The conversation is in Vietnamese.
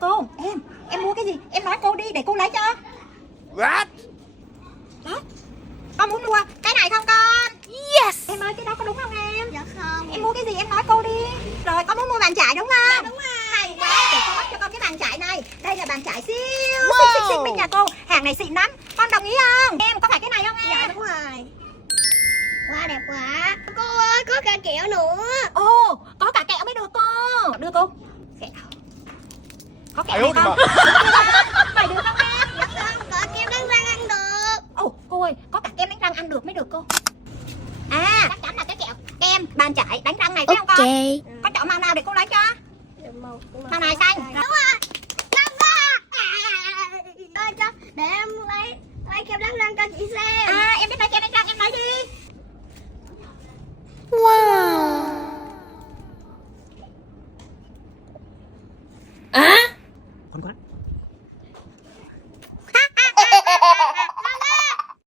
chào cô. Em mua cái gì? Em nói cô đi để cô lấy cho. What? Đó. Con muốn mua cái này không con? Yes. Em ơi, cái đó có đúng không em? Dạ không. Em mua cái gì em nói cô đi. Rồi con muốn mua bàn chải đúng không? Dạ đúng rồi. Hay quá, để con bắt cho con cái bàn chải này. Đây là bàn chải siêu Wow. xinh bên nhà cô. Hàng này xịn lắm. Con đồng ý không? Em có phải cái này không em? Dạ đúng rồi. Wow, đẹp quá. Cô ơi, có cả kẹo nữa. Ồ, có cả kẹo mới được cô. Đưa cô. Kẹo. Có kẹo Ai này hút đi không? mà. Phải được không em? Dạ không, có kem đánh răng ăn được. Ồ, cô ơi, có cả kem đánh răng ăn được mới được cô. À, chắc chắn là cái kẹo kem bàn chải đánh răng này phải không con? Con chọn màu nào để cô lấy cho? Màu này xanh. Đúng rồi. Năm ba. Ơi cho, để em lấy kem đánh răng cho chị xem. À, em biết lấy kem đánh răng em lấy đi. Wow. Con quá.